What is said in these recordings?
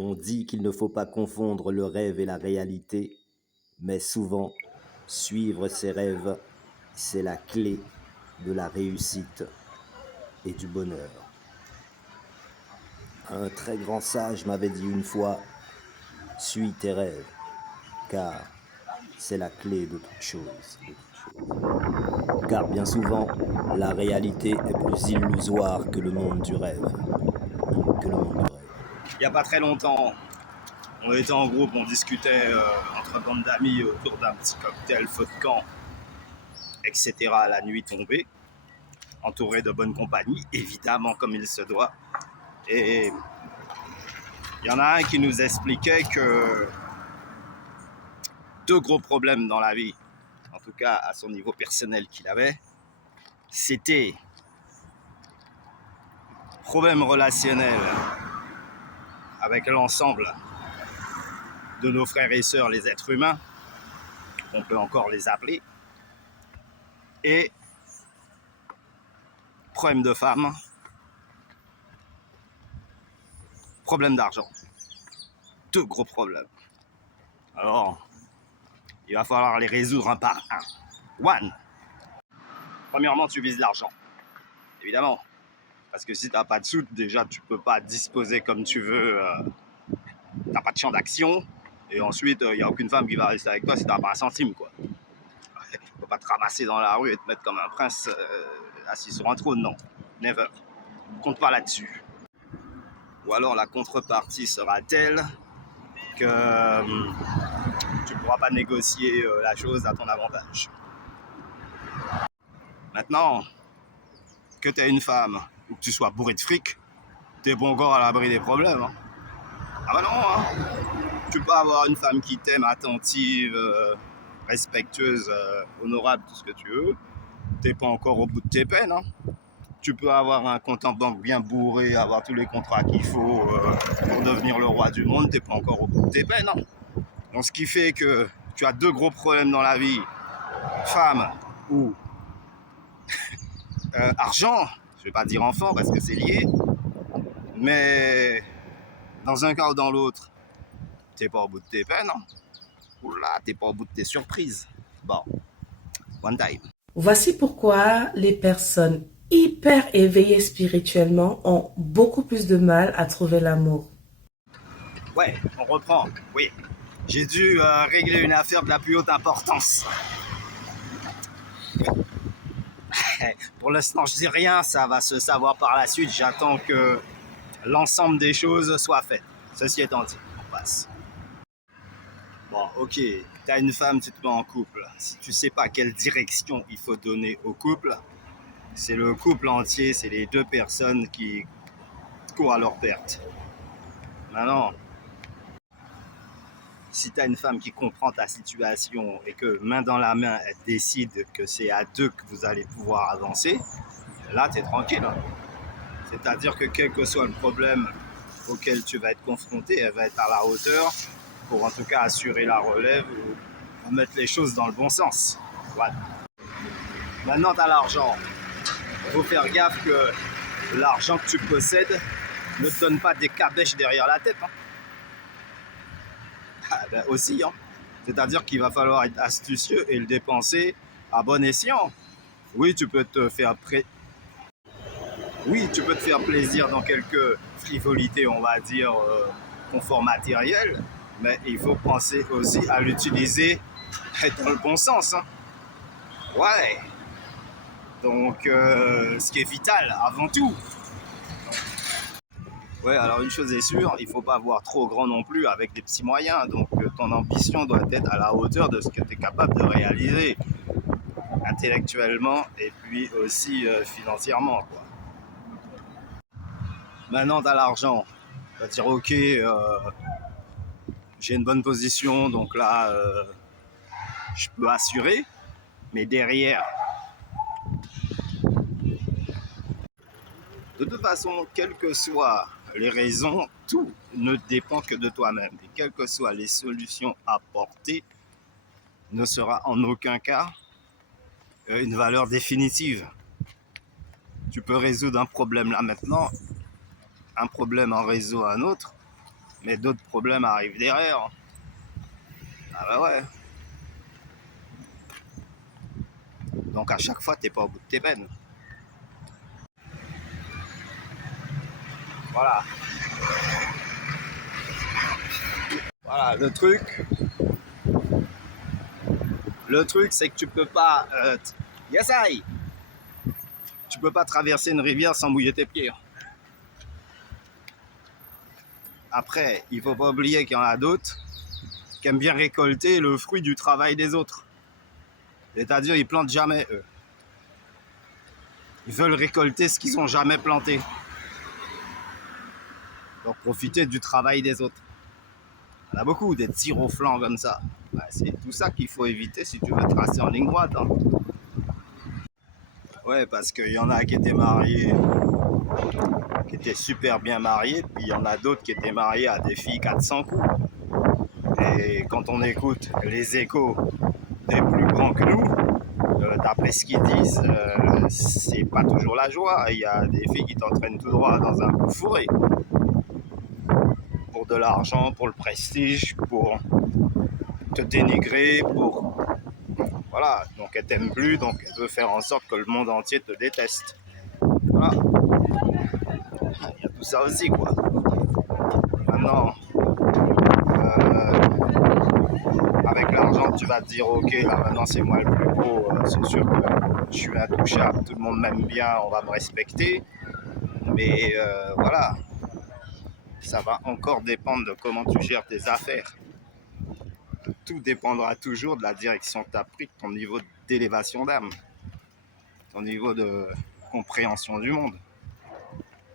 On dit qu'il ne faut pas confondre le rêve et la réalité, mais souvent, suivre ses rêves, c'est la clé de la réussite et du bonheur. Un très grand sage m'avait dit une fois, suis tes rêves, car c'est la clé de toute chose. Car bien souvent, la réalité est plus illusoire que le monde du rêve. Il n'y a pas très longtemps, on était en groupe, on discutait entre bandes d'amis autour d'un petit cocktail, feu de camp, etc. La nuit tombée, entouré de bonne compagnie, évidemment comme il se doit. Et il y en a un qui nous expliquait que deux gros problèmes dans la vie, en tout cas à son niveau personnel qu'il avait, c'était problème relationnel avec l'ensemble de nos frères et sœurs, les êtres humains, on peut encore les appeler, et problème de femme, problème d'argent. Deux gros problèmes. Alors, il va falloir les résoudre un par un. One. Premièrement, tu vises l'argent. Évidemment. Parce que si tu n'as pas de sous, déjà, tu ne peux pas disposer comme tu veux. Tu n'as pas de champ d'action. Et ensuite, il n'y a aucune femme qui va rester avec toi si tu n'as pas un centime, quoi. Tu ne peux pas te ramasser dans la rue et te mettre comme un prince assis sur un trône, non. Never. Compte pas là-dessus. Ou alors la contrepartie sera telle que tu ne pourras pas négocier la chose à ton avantage. Maintenant, que tu aies une femme ou que tu sois bourré de fric, t'es pas encore à l'abri des problèmes. Hein. Ah bah non, hein. Tu peux avoir une femme qui t'aime, attentive, respectueuse, honorable, tout ce que tu veux. T'es pas encore au bout de tes peines. Hein. Tu peux avoir un compte en banque bien bourré, avoir tous les contrats qu'il faut pour devenir le roi du monde. T'es pas encore au bout de tes peines. Hein. Donc ce qui fait que tu as deux gros problèmes dans la vie. Femme ou argent. Je vais pas dire enfant parce que c'est lié. Mais dans un cas ou dans l'autre, t'es pas au bout de tes peines. Hein. Oula, t'es pas au bout de tes surprises. Bon, one time. Voici pourquoi les personnes hyper éveillées spirituellement ont beaucoup plus de mal à trouver l'amour. Ouais, on reprend. Oui, j'ai dû régler une affaire de la plus haute importance. Pour l'instant, je dis rien, ça va se savoir par la suite. J'attends que l'ensemble des choses soient faites. Ceci étant dit, on passe. Bon, ok, t'as une femme, tu te mets en couple. Si tu sais pas quelle direction il faut donner au couple, c'est le couple entier, c'est les deux personnes qui courent à leur perte. Maintenant, si tu as une femme qui comprend ta situation et que main dans la main, elle décide que c'est à deux que vous allez pouvoir avancer, là, tu es tranquille. Hein. C'est-à-dire que quel que soit le problème auquel tu vas être confronté, elle va être à la hauteur pour en tout cas assurer la relève ou mettre les choses dans le bon sens. Voilà. Maintenant, tu as l'argent. Il faut faire gaffe que l'argent que tu possèdes ne te donne pas des cabèches derrière la tête. Hein. Ah, ben aussi, hein. C'est-à-dire qu'il va falloir être astucieux et le dépenser à bon escient. Oui, tu peux te faire plaisir dans quelques frivolités, on va dire, confort matériel, mais il faut penser aussi à l'utiliser dans le bon sens. Hein. Ouais. Donc, ce qui est vital avant tout. Ouais, alors une chose est sûre, il ne faut pas voir trop grand non plus avec des petits moyens. Donc ton ambition doit être à la hauteur de ce que tu es capable de réaliser intellectuellement et puis aussi financièrement. Quoi. Maintenant, tu as l'argent. Tu vas dire, ok, j'ai une bonne position, donc là, je peux assurer. Mais derrière, de toute façon, quelles que soient les raisons, tout ne dépend que de toi-même. Et quelles que soient les solutions apportées, ne sera en aucun cas une valeur définitive. Tu peux résoudre un problème là maintenant, un problème en réseau un autre, Mais d'autres problèmes arrivent derrière. Ah bah ouais. Donc à chaque fois, t'es pas au bout de tes peines. Voilà. Voilà, le truc, c'est que tu peux pas... yes, I. Tu peux pas traverser une rivière sans mouiller tes pieds. Après, il faut pas oublier qu'il y en a d'autres qui aiment bien récolter le fruit du travail des autres. C'est-à-dire, ils plantent jamais, eux. Ils veulent récolter ce qu'ils n'ont jamais planté. Donc, profiter du travail des autres. Il y en a beaucoup, des tirs au flanc comme ça. Ouais, c'est tout ça qu'il faut éviter si tu veux tracer en ligne droite. Hein. Ouais, parce qu'il y en a qui étaient mariés, qui étaient super bien mariés, puis il y en a d'autres qui étaient mariés à des filles 400 coups. Et quand on écoute les échos des plus grands que nous, d'après ce qu'ils disent, c'est pas toujours la joie. Il y a des filles qui t'entraînent tout droit dans un coup fourré. Pour de l'argent, pour le prestige, pour te dénigrer, pour... Voilà, donc elle t'aime plus, donc elle veut faire en sorte que le monde entier te déteste. Voilà. Il y a tout ça aussi, quoi. Maintenant, avec l'argent, tu vas te dire, ok, là maintenant c'est moi le plus beau, c'est sûr que je suis intouchable, tout le monde m'aime bien, on va me respecter. Mais voilà, ça va encore dépendre de comment tu gères tes affaires. Tout dépendra toujours de la direction que tu as pris, de ton niveau d'élévation d'âme, ton niveau de compréhension du monde.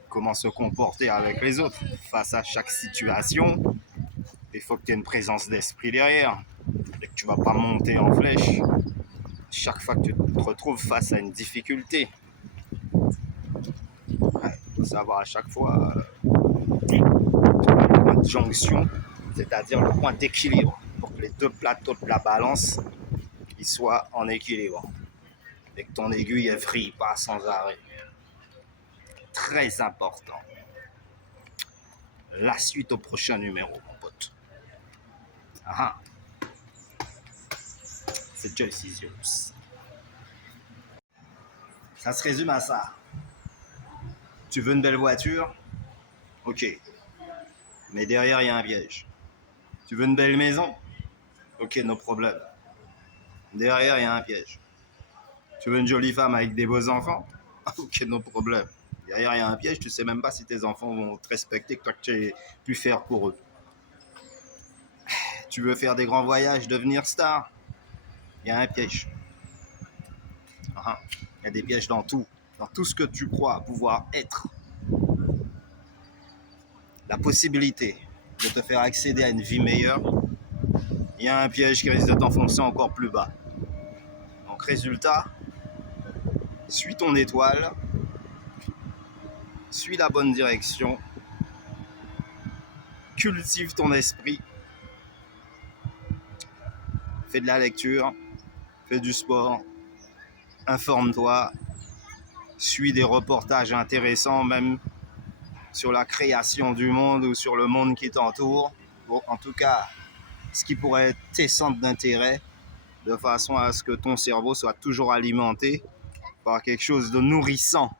Comment se comporter avec les autres face à chaque situation. Il faut que tu aies une présence d'esprit derrière et que tu ne vas pas monter en flèche chaque fois que tu te retrouves face à une difficulté. Il faut savoir à chaque fois le point de jonction, c'est-à-dire le point d'équilibre pour que les deux plateaux de la balance ils soient en équilibre et que ton aiguille elle vrille pas sans arrêt. Très important. La suite au prochain numéro, mon pote. Ah, c'est just is yours. Ça se résume à ça. Tu veux une belle voiture? Ok. Mais derrière, il y a un piège. Tu veux une belle maison? Ok, no problème. Derrière, il y a un piège. Tu veux une jolie femme avec des beaux enfants? Ok, no problème. Derrière, il y a un piège. Tu sais même pas si tes enfants vont te respecter que toi que tu as pu faire pour eux. Tu veux faire des grands voyages, devenir star? Il y a un piège. Il y a des pièges dans tout ce que tu crois pouvoir être. La possibilité de te faire accéder à une vie meilleure, il y a un piège qui risque de t'enfoncer encore plus bas. Donc résultat, suis ton étoile, suis la bonne direction, cultive ton esprit, fais de la lecture, fais du sport, informe-toi, suis des reportages intéressants même sur la création du monde ou sur le monde qui t'entoure. Bon, en tout cas, ce qui pourrait être tes centres d'intérêt, de façon à ce que ton cerveau soit toujours alimenté par quelque chose de nourrissant.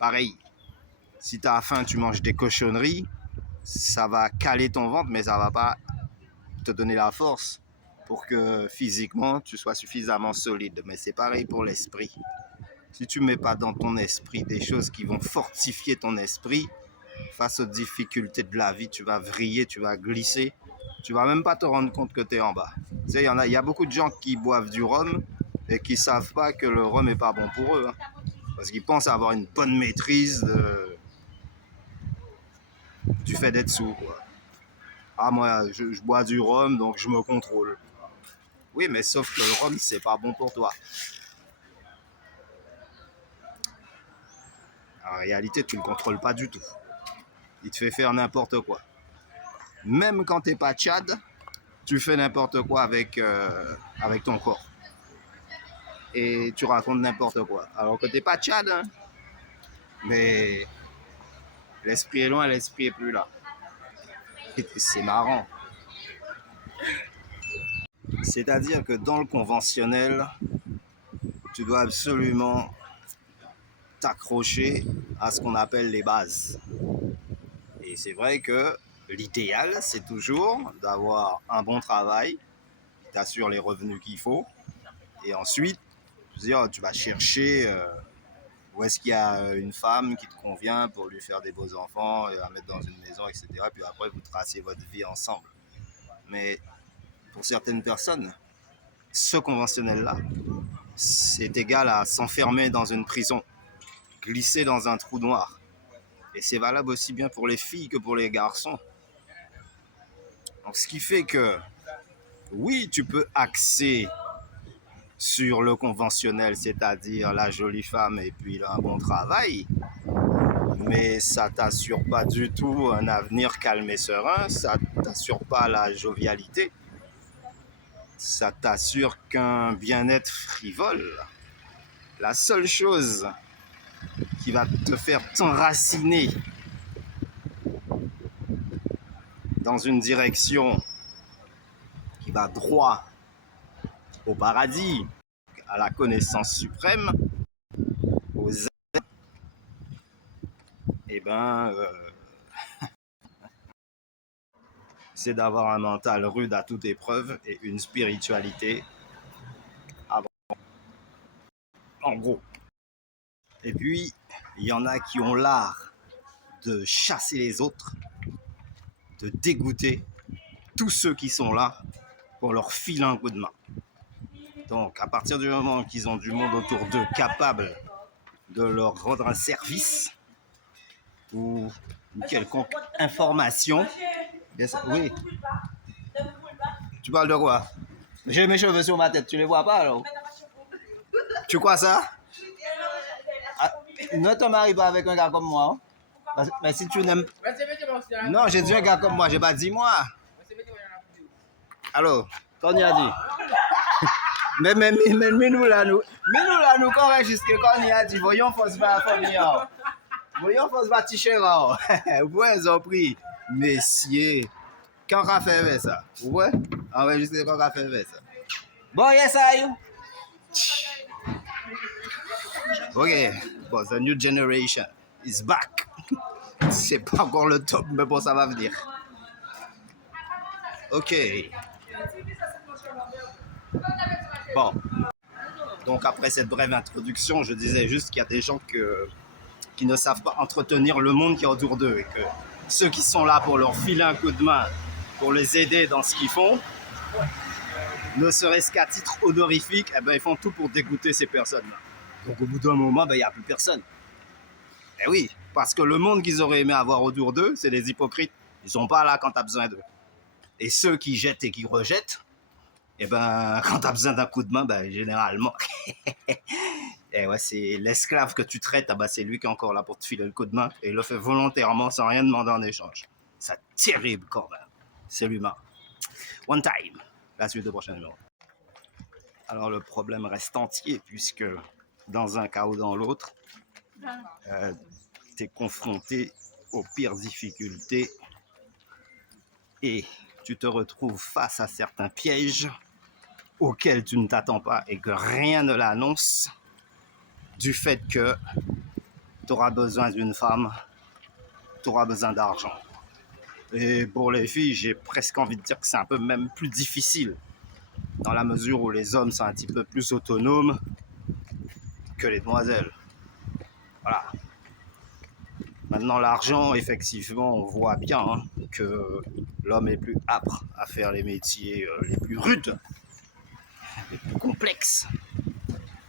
Pareil, si tu as faim, tu manges des cochonneries, ça va caler ton ventre, mais ça va pas te donner la force pour que physiquement, tu sois suffisamment solide. Mais c'est pareil pour l'esprit. Si tu ne mets pas dans ton esprit des choses qui vont fortifier ton esprit, face aux difficultés de la vie, tu vas vriller, tu vas glisser. Tu vas même pas te rendre compte que tu es en bas. Tu sais, il y a beaucoup de gens qui boivent du rhum et qui savent pas que le rhum est pas bon pour eux. Hein, parce qu'ils pensent avoir une bonne maîtrise du fait d'être sous. Quoi. Ah, moi, je bois du rhum, donc je me contrôle. Oui, mais sauf que le rhum, c'est pas bon pour toi. En réalité, tu ne le contrôles pas du tout. Il te fait faire n'importe quoi. Même quand tu n'es pas Tchad, tu fais n'importe quoi avec ton corps. Et tu racontes n'importe quoi. Alors que tu n'es pas Tchad, hein, mais l'esprit est loin, l'esprit est plus là. C'est marrant. C'est-à-dire que dans le conventionnel, tu dois absolument t'accrocher à ce qu'on appelle les bases. Et c'est vrai que l'idéal, c'est toujours d'avoir un bon travail qui t'assure les revenus qu'il faut. Et ensuite, tu vas chercher où est-ce qu'il y a une femme qui te convient pour lui faire des beaux enfants et la mettre dans une maison, etc. Puis après, vous tracez votre vie ensemble. Mais pour certaines personnes, ce conventionnel-là, c'est égal à s'enfermer dans une prison, glisser dans un trou noir. Et c'est valable aussi bien pour les filles que pour les garçons. Donc, ce qui fait que, oui, tu peux axer sur le conventionnel, c'est-à-dire la jolie femme et puis un bon travail, mais ça t'assure pas du tout un avenir calme et serein, ça t'assure pas la jovialité, ça t'assure qu'un bien-être frivole. La seule chose qui va te faire t'enraciner dans une direction qui va droit au paradis, à la connaissance suprême, aux êtres, eh ben, c'est d'avoir un mental rude à toute épreuve et une spiritualité avant. En gros. Et puis, il y en a qui ont l'art de chasser les autres, de dégoûter tous ceux qui sont là pour leur filer un coup de main. Donc, à partir du moment qu'ils ont du monde autour d'eux capable de leur rendre un service ou une quelconque information, oui. Tu parles de quoi? J'ai mes cheveux sur ma tête, tu les vois pas alors? Tu crois ça? Ah, ne te marie pas avec un gars comme moi. Hein? Mais si tu n'aimes... Non, j'ai dit un gars comme moi, j'ai pas dit moi. Alors, qu'on y a dit? Mais nous là, nous enregistre qu'on y a dit, voyons, faut se battre la famille. Voyons, faut se battre t-shirt. Vous voyez, ils ont pris. Messieurs, quand on a fait ça? Vous voyez? Enregistré quand on a fait ça. Bon, yes, are you? Ok, bon, the new generation is back. C'est pas encore le top, mais bon, ça va venir. Ok. Bon. Donc, après cette brève introduction, je disais juste qu'il y a des gens qui ne savent pas entretenir le monde qui est autour d'eux et que ceux qui sont là pour leur filer un coup de main, pour les aider dans ce qu'ils font, ne serait-ce qu'à titre honorifique, eh ben, ils font tout pour dégoûter ces personnes-là. Donc, au bout d'un moment, ben, il n'y a plus personne. Eh oui, parce que le monde qu'ils auraient aimé avoir autour d'eux, c'est des hypocrites. Ils sont pas là quand tu as besoin d'eux. Et ceux qui jettent et qui rejettent, eh ben, quand tu as besoin d'un coup de main, ben, généralement, et ouais, c'est l'esclave que tu traites, ah ben, c'est lui qui est encore là pour te filer le coup de main, et il le fait volontairement sans rien demander en échange. C'est terrible quand même. C'est l'humain. One time. La suite de prochain numéro. Alors le problème reste entier, puisque dans un cas ou dans l'autre, tu es confronté aux pires difficultés et tu te retrouves face à certains pièges auxquels tu ne t'attends pas et que rien ne l'annonce, du fait que tu auras besoin d'une femme, tu auras besoin d'argent. Et pour les filles, j'ai presque envie de dire que c'est un peu même plus difficile, dans la mesure où les hommes sont un petit peu plus autonomes que les demoiselles. Voilà. Maintenant, l'argent, effectivement, on voit bien hein, que l'homme est plus âpre à faire les métiers les plus rudes, les plus complexes.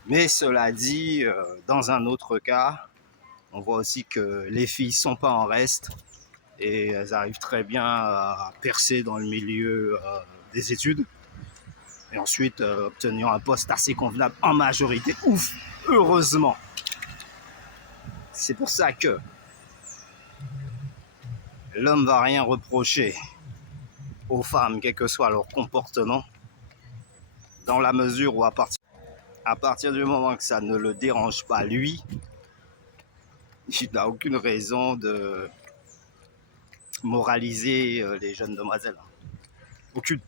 Mais cela dit, dans un autre cas, on voit aussi que les filles ne sont pas en reste et elles arrivent très bien à percer dans le milieu des études et ensuite obtenir un poste assez convenable en majorité. Ouf, heureusement. C'est pour ça que l'homme va rien reprocher aux femmes, quel que soit leur comportement, dans la mesure où à partir du moment que ça ne le dérange pas lui, il n'a aucune raison moraliser les jeunes demoiselles. Aucune.